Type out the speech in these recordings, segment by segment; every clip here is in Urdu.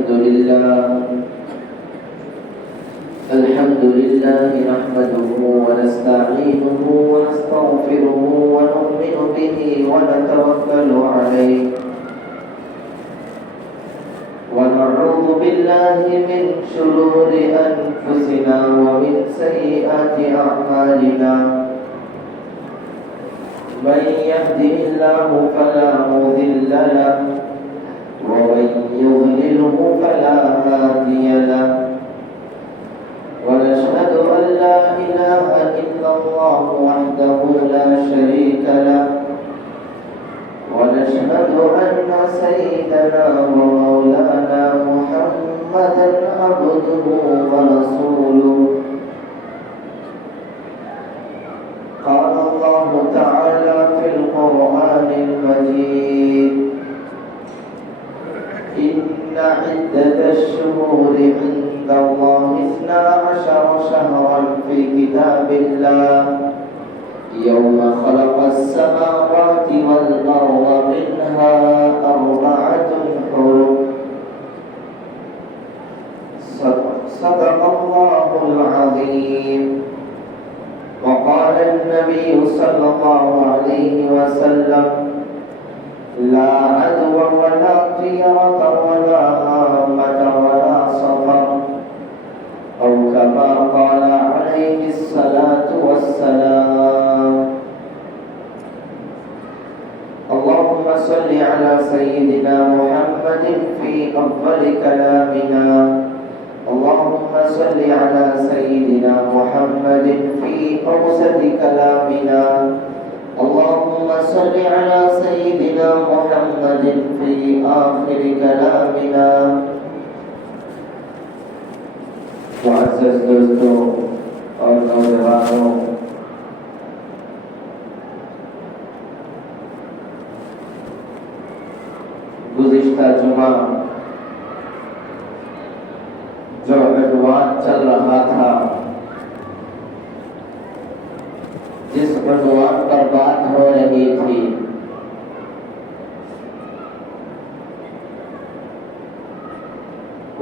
الحمد لله نحمده ونستعينه ونستغفره ونؤمن به ونتوكل عليه ونعوذ بالله من شرور أنفسنا ومن سيئات أعمالنا من يهده الله فلا مضل له ومن يضلله فلا هادي له ونشهد أن لا إله إلا الله وحده لا شريك له ونشهد أن سيدنا ومولانا محمدا عبده ورسوله قال الله تعالى في القرآن المجيد إن عدة الشهور عند الله 12 شهرا في كتاب الله يوم خلق السماوات والأرض منها 4 حرم صدق الله العظيم وقال النبي صلى الله عليه وسلم لا عدوى ولا طيرة ولا هامة ولا صفر أو كما قال عليه الصلاة والسلام اللهم صل على سيدنا محمد في أفضل كلامنا اللهم صل على سيدنا محمد في أوسط كلامنا اللهم صل على سيدنا محمد في آخر كلامنا معزز دوستوں اور نوجوانوں، گزشتہ جمعہ جو عنوان چل رہا تھا، جس عنوان پر بات ہو رہی تھی،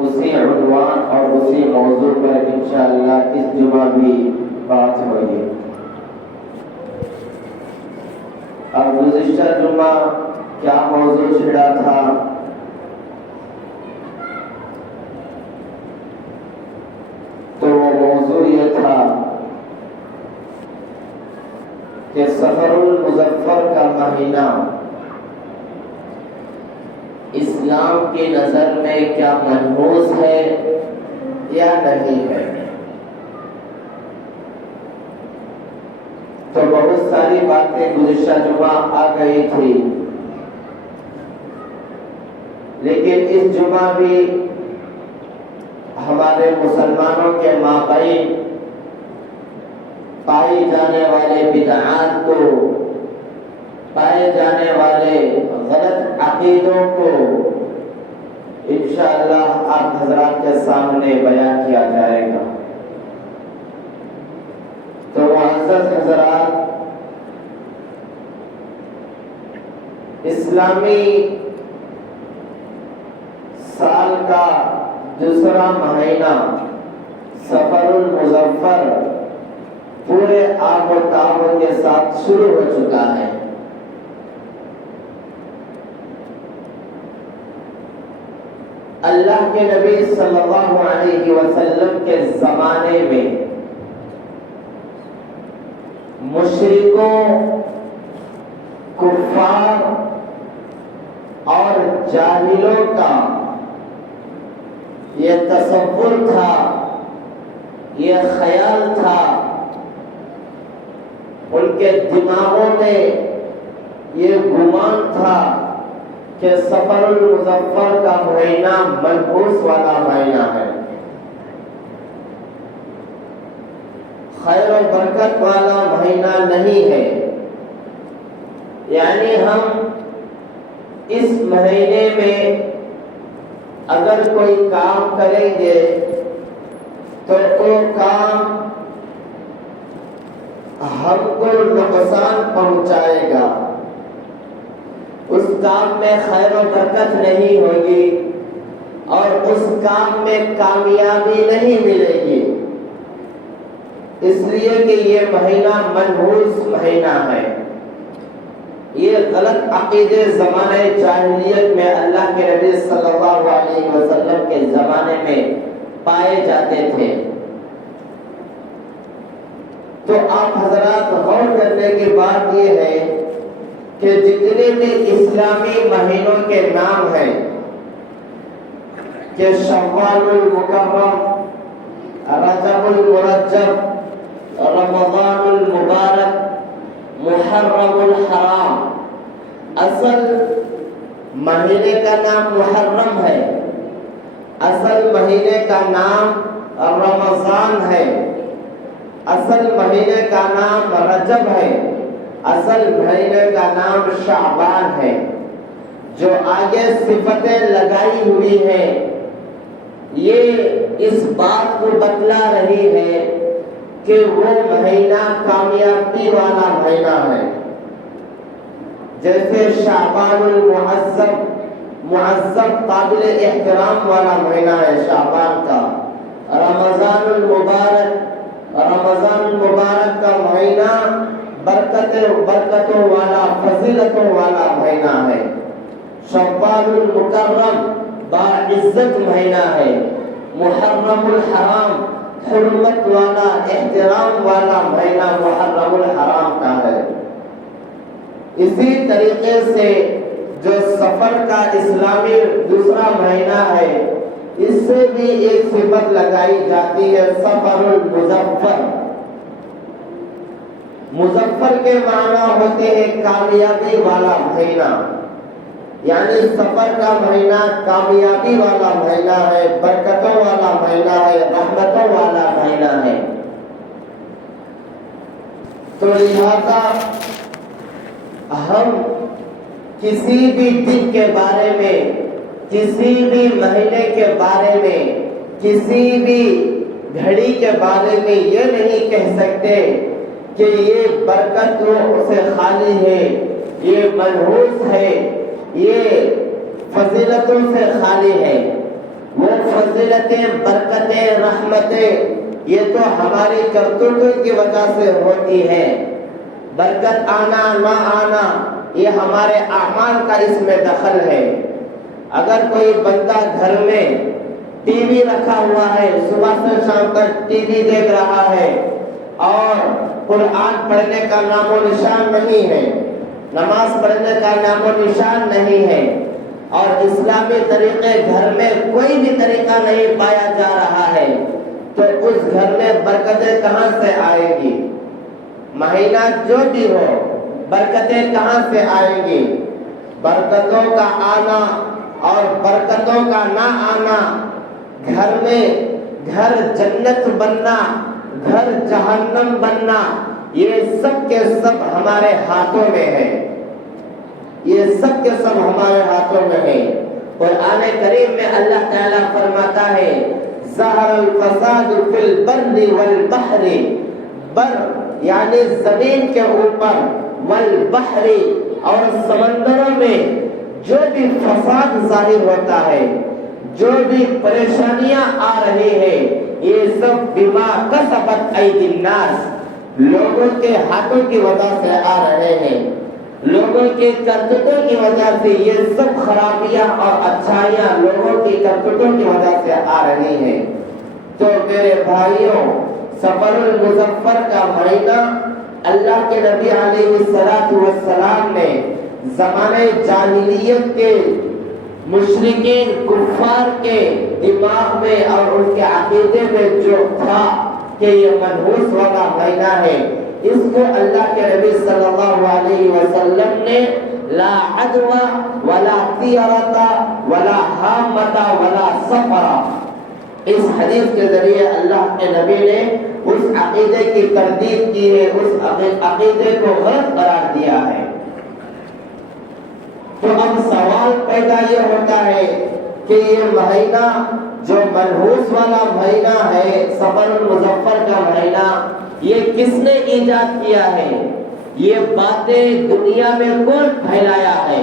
اسی عنوان اور اسی موضوع پر انشاءاللہ اس جمعہ بھی بات ہوگی۔ اور گزشتہ جمعہ کیا موضوع چھڑا تھا؟ تو وہ موضوع یہ تھا کہ سفر المظفر کا مہینہ اسلام کی نظر میں کیا منحوس ہے یا نہیں ہے؟ تو بہت ساری باتیں گزشتہ جمعہ آ گئی تھی، لیکن اس جمعہ بھی ہمارے مسلمانوں کے مابین پائی جانے والے بدعات کو، پائے جانے والے غلط عقیدوں کو انشاءاللہ آپ حضرات کے سامنے بیان کیا جائے گا۔ تو معزز حضرات، اسلامی سال کا دوسرا مہینہ سفر المظفر پورے آب و تاب کے ساتھ شروع ہو چکا ہے۔ اللہ کے نبی صلی اللہ علیہ وسلم کے زمانے میں مشرکوں، کفار اور جاہلوں کا یہ تصور تھا، یہ خیال تھا، ان کے دماغوں میں یہ گمان تھا کہ سفر المظفر کا مہینہ منحوس والا مہینہ ہے، خیر و برکت والا مہینہ نہیں ہے، یعنی ہم اس مہینے میں اگر کوئی کام کریں گے تو وہ کام ہم کو نقصان پہنچائے گا، اس کام میں خیر و برکت نہیں ہوگی، اور اس کام میں کامیابی نہیں ملے گی، اس لیے کہ یہ مہینہ منحوس مہینہ ہے۔ یہ غلط عقیدے زمانہ جاہلیت میں اللہ کے نبی صلی اللہ علیہ وسلم کے زمانے میں پائے جاتے تھے۔ تو آپ حضرات غور کرنے کی بات یہ ہے کہ جتنے بھی اسلامی مہینوں کے نام ہیں کہ شوال المکرم، رجب المرجب، رمضان المبارک، محرم الحرام، اصل مہینے کا نام محرم ہے، اصل مہینے کا نام رمضان ہے، اصل مہینے کا نام رجب ہے، اصل مہینے کا نام شعبان ہے۔ جو آگے صفتیں لگائی ہوئی ہیں یہ اس بات کو بتلا رہی ہے کہ وہ مہینہ کامیابی والا مہینہ ہے۔ جیسے شعبان المعظم، معظم قابل احترام والا مہینہ ہے شعبان کا۔ رمضان المبارک، رمضان المبارک کا مہینہ برکتوں والا، فضیلتوں والا مہینہ ہے۔ شوال المکرم باعزت مہینہ ہے۔ محرم الحرام حرمت والا، احترام والا مہینہ محرم الحرام کا ہے۔ اسی طریقے سے جو سفر کا اسلامی دوسرا مہینہ ہے اس سے بھی ایک صفت لگائی جاتی ہے، سفر المظفر۔ مظفر کے معنی ہوتے ہیں کامیابی والا مہینہ، یعنی سفر کا مہینہ کامیابی والا مہینہ ہے، برکتوں والا مہینہ ہے، رحمتوں والا مہینہ ہے۔ تو لہذا ہم کسی بھی دن کے بارے میں، کسی بھی مہینے کے بارے میں، کسی بھی گھڑی کے بارے میں یہ نہیں کہہ سکتے کہ یہ برکتوں سے خالی ہے، یہ منحوس ہے، یہ فضیلتوں سے خالی ہے۔ وہ فضیلتیں، برکتیں، رحمتیں یہ تو ہماری کرتوتوں کی وجہ سے ہوتی ہے۔ برکت آنا نہ آنا یہ ہمارے اعمال کا اس میں دخل ہے۔ اگر کوئی بندہ گھر میں ٹی وی رکھا ہوا ہے، صبح سے شام تک ٹی وی دیکھ رہا ہے اور قرآن پڑھنے کا نام و نشان نہیں ہے، نماز پڑھنے کا نام و نشان نہیں ہے، اور اسلامی طریقے گھر میں کوئی بھی طریقہ نہیں پایا جا رہا ہے، تو اس گھر میں برکتیں کہاں سے آئیں گی؟ مہینہ جو بھی ہو برکتیں کہاں سے آئیں گی؟ برکتوں کا آنا اور برکتوں کا نہ آنا، گھر میں گھر جنت بننا، گھر جہنم بننا، یہ سب کے سب ہمارے ہاتھوں میں ہے، یہ سب کے سب ہمارے ہاتھوں میں ہے۔ قرآن کریم میں اللہ تعالیٰ فرماتا ہے ظہر الفساد فی البر والبحر، بر یعنی زمین کے اوپر، والبحر اور سمندروں میں جو بھی فساد ظاہر ہوتا ہے، جو بھی پریشانیاں آ رہی ہیں، یہ سب بما کسبت ایدی الناس، لوگوں کے ہاتھوں کی وجہ سے آ رہے ہیں، لوگوں کی کرتوتوں کی وجہ سے یہ سب خرابیاں اور اچھائیاں لوگوں کی کرتوتوں کی وجہ سے آ رہی ہیں۔ تو میرے بھائیوں، سفر المظفر کا مہینہ اللہ کے نبی علیہ السلام نے زمانے جاہلیت کے مشرکین کفار کے دماغ میں اور ان کے عقیدے میں جو تھا کہ یہ منحوس والا مہینہ ہے، اس کو اللہ کے نبی صلی اللہ علیہ وسلم نے لا عدوى ولا طیرۃ ولا حامۃ ولا سفر، اس حدیث کے ذریعے اللہ کے نبی نے اس عقیدے کی تردید کی ہے، اس عقیدے کو غلط قرار دیا ہے۔ تو اب سوال پیدا یہ ہوتا ہے کہ یہ مہینہ جو منحوس والا مہینہ ہے، سفر المظفر کا مہینہ، یہ کس نے ایجاد کیا ہے؟ یہ باتیں دنیا میں کون پھیلایا ہے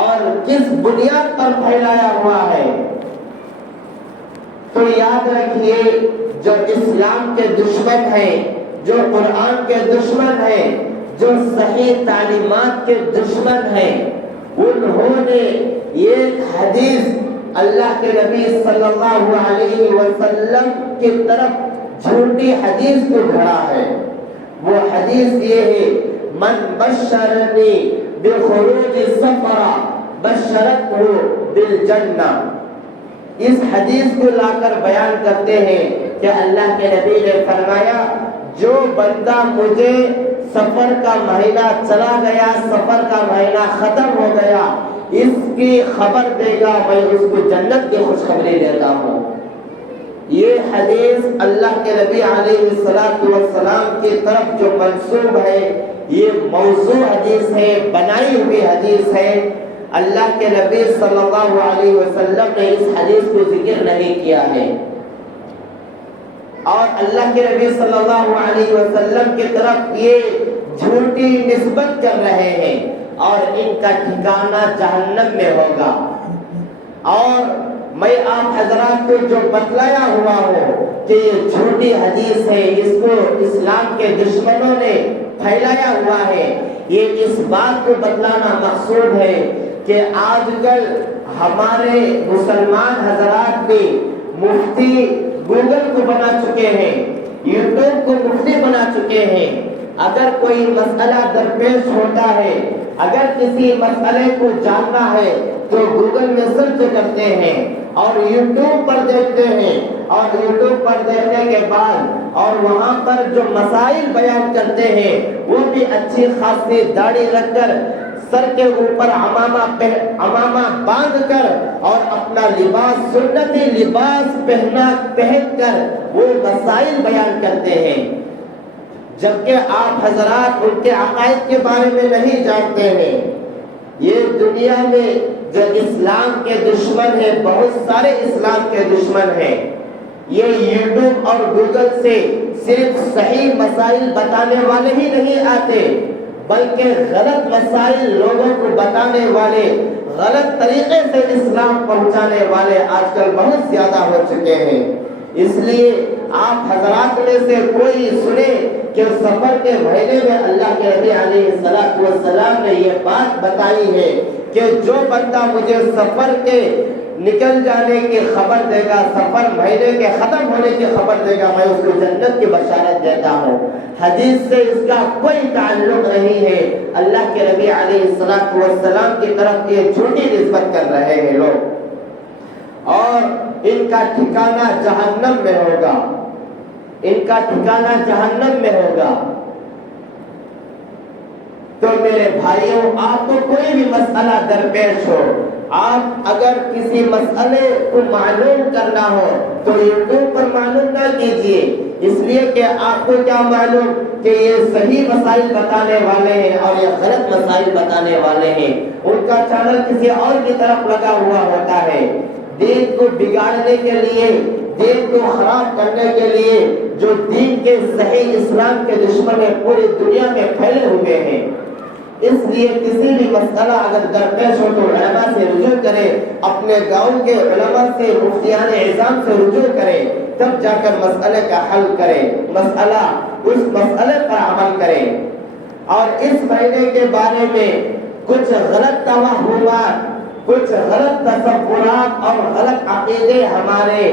اور کس بنیاد پر پھیلایا ہوا ہے؟ تو یاد رکھیے جو اسلام کے دشمن ہیں، جو قرآن کے دشمن ہیں، جو صحیح تعلیمات کے دشمن ہیں، انہوں نے ایک حدیث اللہ کے نبی صلی اللہ علیہ وسلم کی طرف جھوٹی حدیث کو گھڑا ہے۔ وہ حدیث یہ ہے، من بشرنی بخروج سفر بشرته بالجنہ۔ اس حدیث کو لا کر بیان کرتے ہیں کہ اللہ کے نبی نے فرمایا، جو بندہ مجھے سفر کا مہینہ چلا گیا، سفر کا مہینہ ختم ہو گیا، اس کی خبر دے گا، میں اس کو جنت کی خوشخبری دیتا ہوں۔ یہ حدیث اللہ کے نبی علیہ السلام کی طرف جو منسوب ہے، یہ موضوع حدیث ہے، بنائی ہوئی حدیث ہے۔ اللہ کے نبی صلی اللہ علیہ وسلم نے اس حدیث کو ذکر نہیں کیا ہے، اور اللہ کے نبی صلی اللہ علیہ وسلم کی طرف یہ جھوٹی نسبت کر رہے ہیں، اور ان کا ٹھکانہ جہنم میں ہوگا۔ اور میں آپ حضرات کو جو بتلایا ہوا ہوں کہ یہ جھوٹی حدیث ہے، اس کو اسلام کے دشمنوں نے پھیلایا ہوا ہے، یہ اس بات کو بتلانا مقصود ہے کہ آج کل ہمارے مسلمان حضرات بھی مفتی گوگل کو بنا چکے ہیں، یوٹیوب کو مفتی بنا چکے ہیں۔ اگر کوئی مسئلہ درپیش ہوتا ہے، اگر کسی مسئلے کو جاننا ہے تو گوگل میں سرچ کرتے ہیں اور یوٹیوب پر دیکھتے ہیں، اور یوٹیوب پر دیکھنے کے بعد اور وہاں پر جو مسائل بیان کرتے ہیں وہ بھی اچھی خاصی داڑھی رکھ کر، سر کے اوپر عمامہ باندھ کر اور اپنا لباس، سنتی لباس پہن کر وہ مسائل بیان کرتے ہیں، جبکہ آپ حضرات ان کے عقائد کے بارے میں نہیں جانتے ہیں۔ یہ دنیا میں جو اسلام کے دشمن ہیں، بہت سارے اسلام کے دشمن ہیں، یہ یوٹیوب اور گوگل سے صرف صحیح مسائل بتانے والے ہی نہیں آتے، بلکہ غلط مسائل لوگوں کو بتانے والے، غلط طریقے سے اسلام پہنچانے والے آج کل بہت زیادہ ہو چکے ہیں۔ اس لیے آپ حضرات میں سے کوئی سنے کہ سفر کے مہینے میں اللہ کے نبی علیہ السلام نے یہ بات بتائی ہے کہ جو بندہ مجھے سفر کے نکل جانے کی خبر دے گا، سفر مہینے کے ختم ہونے کی خبر دے گا، میں اس کو جنت کی بشارت دیتا ہوں۔ حدیث سے اس کا کوئی تعلق نہیں ہے۔ اللہ کے نبی علیہ السلام کی طرف یہ جھوٹی نسبت کر رہے ہیں لوگ، اور ان کا ٹھکانہ جہنم میں ہوگا، ان کا ٹھکانہ جہنم میں ہوگا۔ تو میرے بھائیوں، آپ کو کوئی بھی مسئلہ درپیش ہو، آپ اگر کسی مسئلے کو معلوم کرنا ہو تو یوٹیوب پر معلوم نہ کیجیے، اس لیے کہ آپ کو کیا معلوم کہ یہ صحیح مسائل بتانے والے ہیں اور یہ غلط مسائل بتانے والے ہیں۔ ان کا چینل کسی اور کی طرف لگا ہوا ہوتا ہے۔ دین کو بگاڑنے کے لیے، دین کو خراب کرنے کے لیے جو دین کے صحیح اسلام کے دشمن ہیں، پوری دنیا میں پھیلے ہوئے ہیں۔ اس لیے کسی بھی مسئلہ اگر درپیش ہو تو علماء سے رجوع کرے، اپنے گاؤں کے علماء سے، مفتیان اعظام سے رجوع کرے، تب جا کر مسئلے کا حل کرے، اس مسئلے پر عمل کرے۔ اور اس مہینے کے بارے میں کچھ غلط توہمات، کچھ غلط تصورات اور غلط عقیدے ہمارے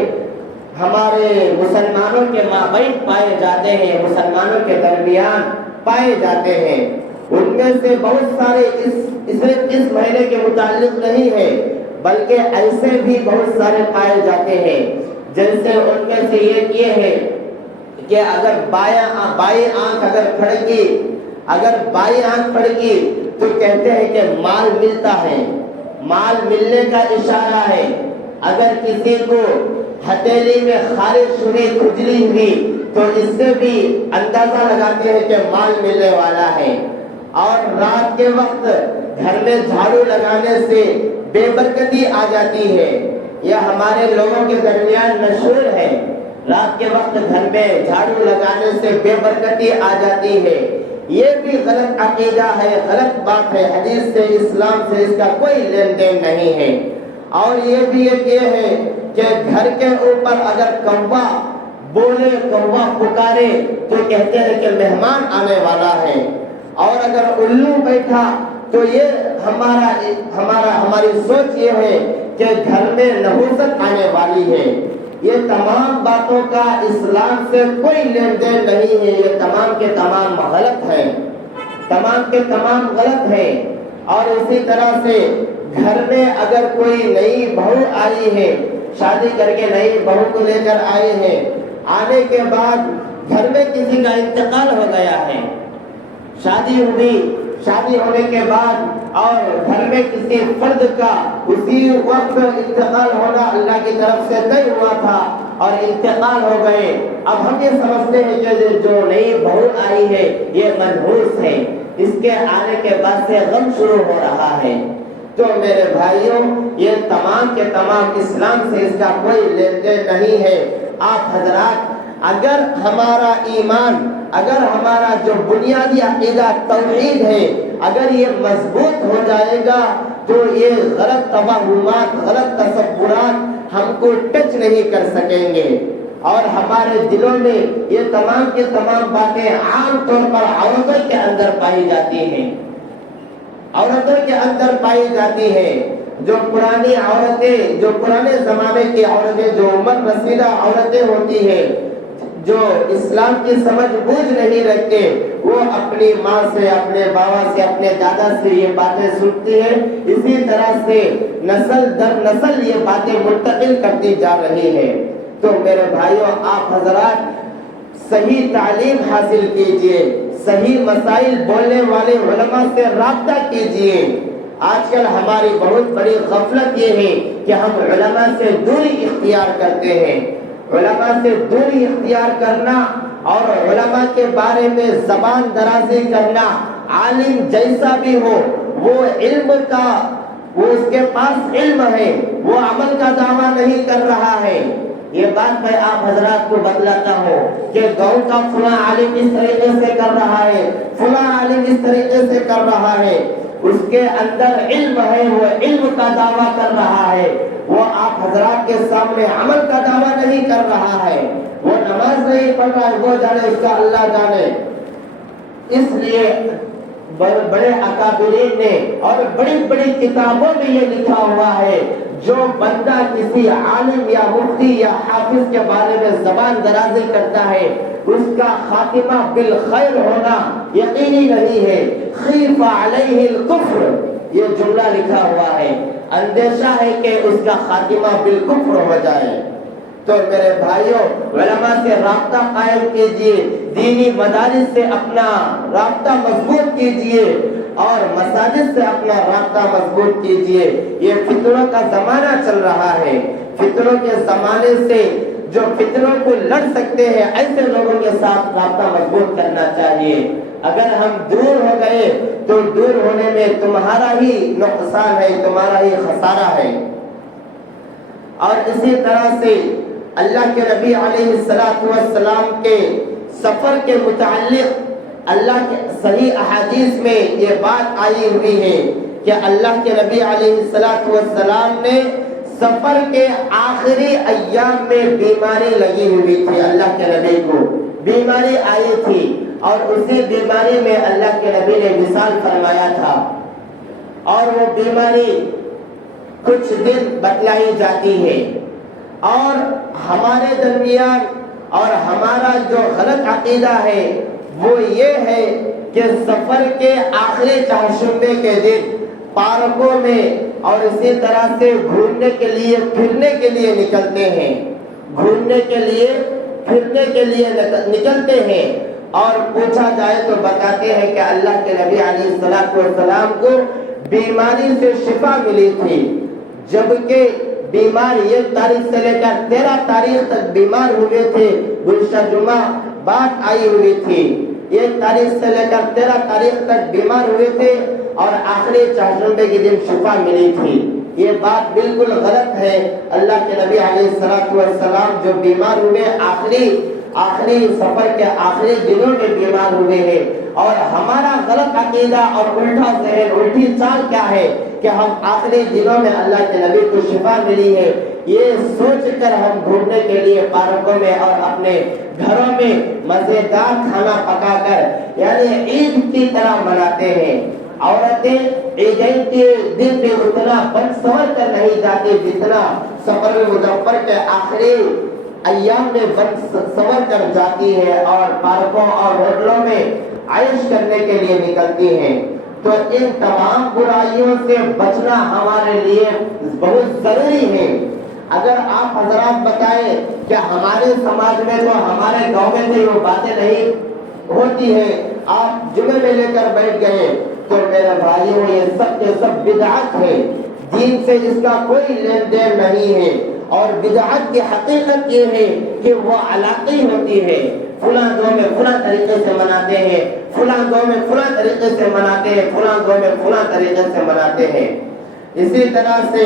مسلمانوں کے مابین پائے جاتے ہیں، مسلمانوں کے درمیان پائے جاتے ہیں۔ ان میں سے بہت سارے اس مہینے کے متعلق نہیں ہے، بلکہ ایسے بھی بہت سارے پائے جاتے ہیں، جیسے ان میں سے یہ ہے کہ اگر بائیں آنکھ پھڑ گی تو کہتے ہیں کہ مال ملتا ہے، مال ملنے کا اشارہ ہے۔ اگر کسی کو ہتھیلی میں خارش ہوئی، کھجلی ہوئی، تو اس سے بھی اندازہ لگاتے ہیں کہ مال ملنے والا ہے۔ اور رات کے وقت گھر میں جھاڑو لگانے سے بے برکتی آ جاتی ہے، یہ ہمارے لوگوں کے درمیان مشہور ہے۔ رات کے وقت گھر میں جھاڑو لگانے سے بے برکتی آ جاتی ہے، یہ بھی غلط عقیدہ ہے، غلط بات ہے، حدیث سے، اسلام سے اس کا کوئی لین دین نہیں ہے۔ اور یہ بھی ایک یہ ہے کہ گھر کے اوپر اگر کوا بولے، کوا پکارے تو کہتے ہیں کہ مہمان آنے والا ہے، اور اگر الو بیٹھا تو یہ ہماری سوچ یہ ہے کہ گھر میں نحوست آنے والی ہے۔ یہ تمام باتوں کا اسلام سے کوئی لین دین نہیں ہے، یہ تمام کے تمام غلط ہے، تمام کے تمام غلط ہے۔ اور اسی طرح سے گھر میں اگر کوئی نئی بہو آئی ہے، شادی کر کے نئی بہو کو لے کر آئے ہیں، آنے کے بعد گھر میں کسی کا انتقال ہو گیا ہے، شادی ہوئی، شادی ہونے کے بعد اور گھر میں کسی فرد کا اسی وقت انتقال ہونا اللہ کی طرف سے طے ہوا تھا اور انتقال ہو گئے، اب ہم یہ سمجھتے ہیں کہ جو نئی بہو آئی ہے یہ منحوس ہے، اس کے آنے کے بعد سے غم شروع ہو رہا ہے۔ تو میرے بھائیوں، یہ تمام کے تمام اسلام سے اس کا کوئی لین دین نہیں ہے۔ آپ حضرات، اگر ہمارا ایمان، اگر ہمارا جو بنیادی عقیدہ توحید ہے، اگر یہ مضبوط ہو جائے گا تو یہ غلط توہمات، غلط تصورات ہم کو ٹچ نہیں کر سکیں گے، اور ہمارے دلوں میں یہ تمام کے تمام باتیں عام طور پر عورتوں کے اندر پائی جاتی ہیں، عورتوں کے اندر پائی جاتی ہے۔ جو پرانی عورتیں، جو پرانے زمانے کی عورتیں، جو عمر رسیدہ عورتیں ہوتی ہیں، جو اسلام کی سمجھ بوجھ نہیں رکھتے، وہ اپنی ماں سے، اپنے بابا سے، اپنے دادا سے یہ باتیں سنتی ہیں، اسی طرح سے نسل در نسل یہ باتیں منتقل کرتی جا رہی ہے۔ تو میرے بھائیوں، آپ حضرات صحیح تعلیم حاصل کیجئے، صحیح مسائل بولنے والے علماء سے رابطہ کیجئے۔ آج کل ہماری بہت بڑی غفلت یہ ہے کہ ہم علماء سے دوری اختیار کرتے ہیں۔ علماء سے دوری اختیار کرنا اور علماء کے بارے میں زبان درازی کرنا، عالم جیسا بھی ہو، وہ علم کا، وہ اس کے پاس علم ہے، وہ عمل کا دعویٰ نہیں کر رہا ہے۔ یہ بات میں آپ حضرات کو بتلاتا ہوں کہ گاؤں کا فلاں عالم اس طریقے سے کر رہا ہے، فلاں عالم اس طریقے سے کر رہا ہے، اس کے اندر علم ہے، وہ علم کا دعویٰ کر رہا ہے، وہ آپ حضرات کے سامنے عمل کا دعویٰ نہیں کر رہا ہے، وہ نماز نہیں پڑھ رہا ہے، وہ جانے اس کا اللہ جانے۔ اس لیے بڑے اکابرین نے اور بڑی بڑی کتابوں میں یہ لکھا ہوا ہے، جو بندہ کسی عالم یا مفتی یا حافظ کے بارے میں زبان درازی کرتا ہے، اس کا خاتمہ بالخیر ہونا یقینی نہیں ہے۔ خیف علیہ الکفر، یہ جملہ لکھا ہوا ہے، اندیشہ ہے کہ اس کا خاتمہ بالکفر ہو جائے۔ تو میرے بھائیوں، علماء سے رابطہ قائم کیجئے، دینی مدارس سے اپنا رابطہ مضبوط کیجئے، اور مساجد سے اپنا رابطہ مضبوط کیجئے۔ یہ فتنوں کا زمانہ چل رہا ہے، فتنوں کے زمانے سے جو فتنوں کو لڑ سکتے ہیں، ایسے لوگوں کے ساتھ رابطہ مضبوط کرنا چاہیے۔ اگر ہم دور ہو گئے تو دور ہونے میں تمہارا ہی نقصان ہے، تمہارا ہی خسارہ ہے۔ اور اسی طرح سے اللہ کے نبی علیہ السلام کے سفر کے متعلق اللہ کے صحیح احادیث میں یہ بات آئی ہوئی ہے کہ اللہ کے نبی علیہ السلام نے سفر کے آخری ایام میں بیماری لگی ہوئی تھی، اللہ کے نبی کو بیماری آئی تھی، اور اسی بیماری میں اللہ کے نبی نے مثال فرمایا تھا، اور وہ بیماری کچھ دن بتلائی جاتی ہے۔ اور ہمارے درمیان اور ہمارا جو غلط عقیدہ ہے وہ یہ ہے کہ سفر کے آخری چہارشنبے کے دن پارکوں میں اور اسی طرح سے گھومنے کے لیے پھرنے کے لیے نکلتے ہیں، گھومنے کے لیے پھرنے کے لیے نکلتے ہیں، اور پوچھا جائے تو بتاتے ہیں کہ اللہ کے نبی علیہ السلام کو بیماری سے شفا ملی تھی، جبکہ بیمار یہ تاریخ سے لے کر 13 تاریخ تک بیمار ہوئے تھے، گزشتہ جمعہ بات آئی ہوئی تھی، ایک تاریخ سے لے کر 13 تاریخ تک بیمار ہوئے تھے، اور آخری چہارشنبے کے دن شفا ملی تھی۔ یہ بات بالکل غلط ہے۔ اللہ کے نبی علیہ السلام جو بیمار ہوئے آخری سفر کے آخری دنوں میں بیمار ہوئے ہیں، اور ہمارا غلط عقیدہ اور الٹا ذہن، الٹی چال کیا ہے کہ ہم آخری دنوں میں اللہ کے نبی کو شفا ملی ہے، یہ سوچ کر ہم گھومنے کے لیے پارکوں میں اور اپنے گھروں میں مزیدار کھانا پکا کر یعنی عید کی طرح مناتے ہیں۔ عورتیں عیدین کے دن بھی اتنا بن سنور کر نہیں جاتی جتنا سفر مظفر کے آخری ایام میں بن سنور کر جاتی ہے اور پارکوں اور ہوٹلوں میں عیش کرنے کے لیے نکلتی ہیں۔ تو ان تمام برائیوں سے بچنا ہمارے لیے بہت ضروری ہے۔ اگر آپ حضرات بتائیں کہ ہمارے سماج میں تو ہمارے گاؤں میں تو یہ باتیں نہیں ہوتی ہیں، آپ جمعے میں لے کر بیٹھ گئے، تو میرے بھائیوں یہ سب کے سب بدعت ہے، دین سے اس کا کوئی لین دین نہیں ہے۔ اور بدعت کی حقیقت یہ ہے کہ وہ علاقی ہوتی ہے، فلاں گاؤں میں فلاں طریقے سے مناتے ہیں، فلاں گاؤں میں فلاں طریقے سے مناتے ہیں، فلاں گاؤں میں فلاں طریقے سے مناتے ہیں۔ اسی طرح سے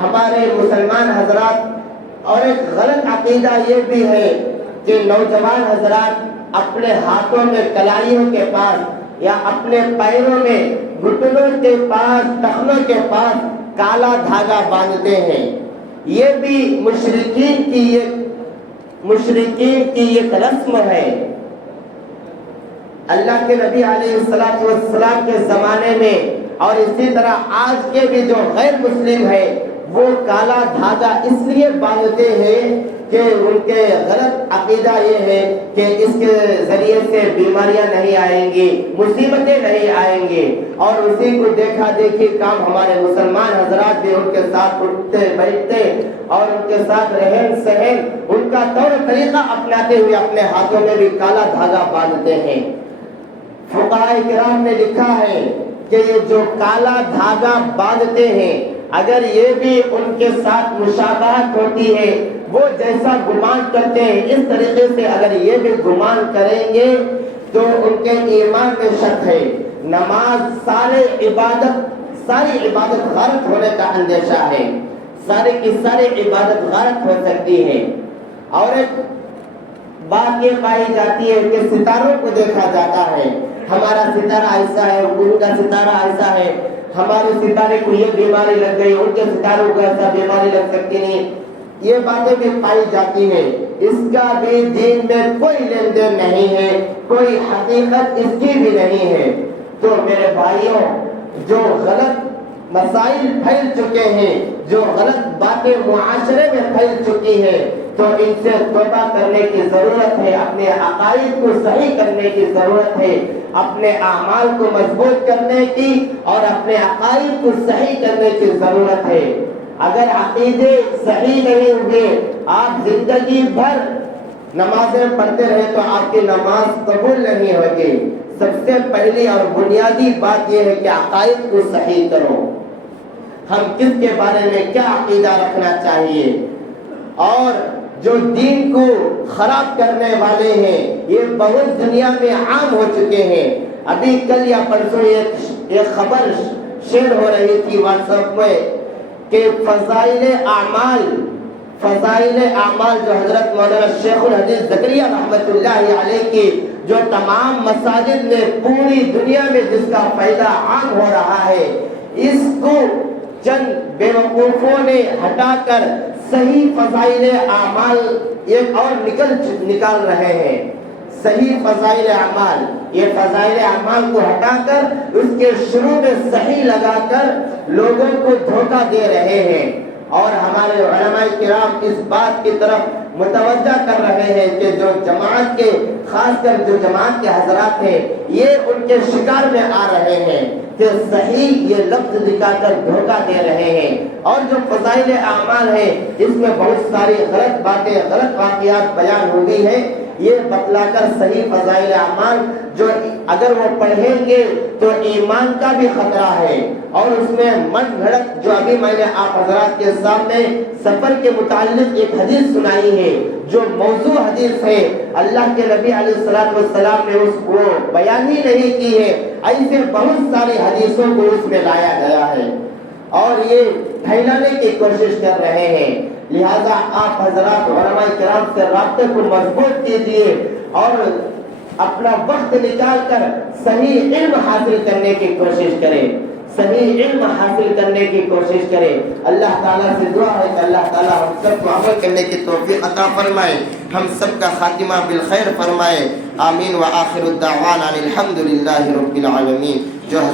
ہمارے مسلمان حضرات اور ایک غلط عقیدہ یہ بھی ہے کہ نوجوان حضرات اپنے ہاتھوں میں کلائیوں کے پاس یا اپنے پیروں میں گھٹنوں کے پاس ٹخنوں کے پاس کالا دھاگا باندھتے ہیں۔ یہ بھی مشرکین کی ایک رسم ہے۔ اللہ کے نبی علیہ السلام کے زمانے میں اور اسی طرح آج کے بھی جو غیر مسلم ہے وہ کالا دھاگا اس لیے باندھتے ہیں کہ ان کے غلط عقیدہ یہ ہے کہ اس کے ذریعے سے بیماریاں نہیں آئیں گی، مصیبتیں نہیں آئیں گی، اور اسی کو دیکھا دیکھی کام ہمارے مسلمان حضرات بھی ان کے ساتھ اٹھتے بیٹھتے اور ان کے ساتھ رہن سہن ان کا طور طریقہ اپناتے ہوئے اپنے ہاتھوں میں بھی کالا دھاگا باندھتے ہیں۔ فقہاء کرام نے لکھا ہے کہ یہ جو کالا دھاگا باندھتے ہیں اگر یہ بھی ان کے ساتھ مشابہت ہوتی ہے، وہ جیسا گمان کرتے ہیں اس طریقے سے اگر یہ بھی گمان کریں گے تو ان کے ایمان میں شک ہے۔ نماز ساری عبادت غلط ہونے کا اندیشہ ہے، ساری کی ساری عبادت غلط ہو سکتی ہے۔ اور ایک بات یہ پائی جاتی ہے کہ ستاروں کو دیکھا جاتا ہے، ہمارا ستارہ ایسا ہے، گرو کا ستارہ ایسا ہے، ہمارے ستارے کو یہ بیماری لگ گئی، ان کے ستاروں کو ایسا بیماری لگ سکتی نہیں، یہ باتیں بھی پائی جاتی ہیں۔ اس کا بھی دین میں کوئی لین دین نہیں ہے، کوئی حقیقت اس کی بھی نہیں ہے۔ تو میرے بھائیوں، جو غلط مسائل پھیل چکے ہیں، جو غلط باتیں معاشرے میں پھیل چکی ہیں، تو ان سے توبہ کرنے کی ضرورت ہے، اپنے عقائد کو صحیح کرنے کی ضرورت ہے، اپنے اعمال کو مضبوط کرنے کی اور اپنے عقائد کو صحیح کرنے کی ضرورت ہے۔ اگر عقیدے صحیح نہیں ہوئے، آپ زندگی بھر نمازیں پڑھتے رہے تو آپ کی نماز قبول نہیں ہوگی۔ سب سے پہلی اور بنیادی بات یہ ہے کہ عقائد کو صحیح کرو، ہم کس کے بارے میں کیا عقیدہ رکھنا چاہیے، اور جو دین کو خراب کرنے والے ہیں یہ بہت دنیا میں عام ہو چکے ہیں۔ ابھی کل یا پرسوں ایک خبر شیئر ہو رہی تھی واٹس ایپ میں کہ فضائل اعمال جو حضرت مولانا شیخ الحدیث زکریا رحمۃ اللہ علیہ کی جو تمام مساجد میں پوری دنیا میں جس کا فائدہ عام ہو رہا ہے، اس کو چند بیوقوفوں نے ہٹا کر صحیح فضائل اعمال ایک اور نکال رہے ہیں۔ صحیح فضائل اعمال، یہ فضائل اعمال کو ہٹا کر اس کے شروع میں صحیح لگا کر لوگوں کو دھوکہ دے رہے ہیں، اور ہمارے علماء کرام اس بات کی طرف متوجہ کر رہے ہیں کہ جو جماعت کے خاص کر جو جماعت کے حضرات ہیں یہ ان کے شکار میں آ رہے ہیں کہ صحیح یہ لفظ دکھا کر دھوکہ دے رہے ہیں، اور جو فضائل اعمال ہیں اس میں بہت ساری غلط باتیں غلط واقعات بیان ہو گئی ہیں، یہ بتلا کر صحیح فضائل اعمال جو اگر وہ پڑھیں گے تو ایمان کا بھی خطرہ ہے، اور اس میں من گھڑت جو ابھی میں نے آپ حضرات کے سامنے سفر کے متعلق ایک حدیث سنائی ہے جو موضوع حدیث ہے، اللہ کے نبی علیہ السلام نے اس کو بیان ہی نہیں کی ہے، ایسے بہت ساری حدیثوں کو اس میں لایا گیا ہے اور یہ پھیلانے کی کوشش کر رہے ہیں۔ لہذا آپ حضرات علماء کرام سے رابطے کو مضبوط کیجیے اور اپنا وقت نکال کر صحیح علم حاصل کرنے کی کوشش کریں، صحیح علم حاصل کرنے کی کوشش کریں. اللہ تعالیٰ سے دعا ہے کہ اللہ تعالیٰ ہم سب کو عمل کرنے کی توفیق عطا فرمائے, ہم سب کا خاتمہ بالخیر فرمائے. آمین. وآخر الدعوانا الحمد للہ رب العالمین.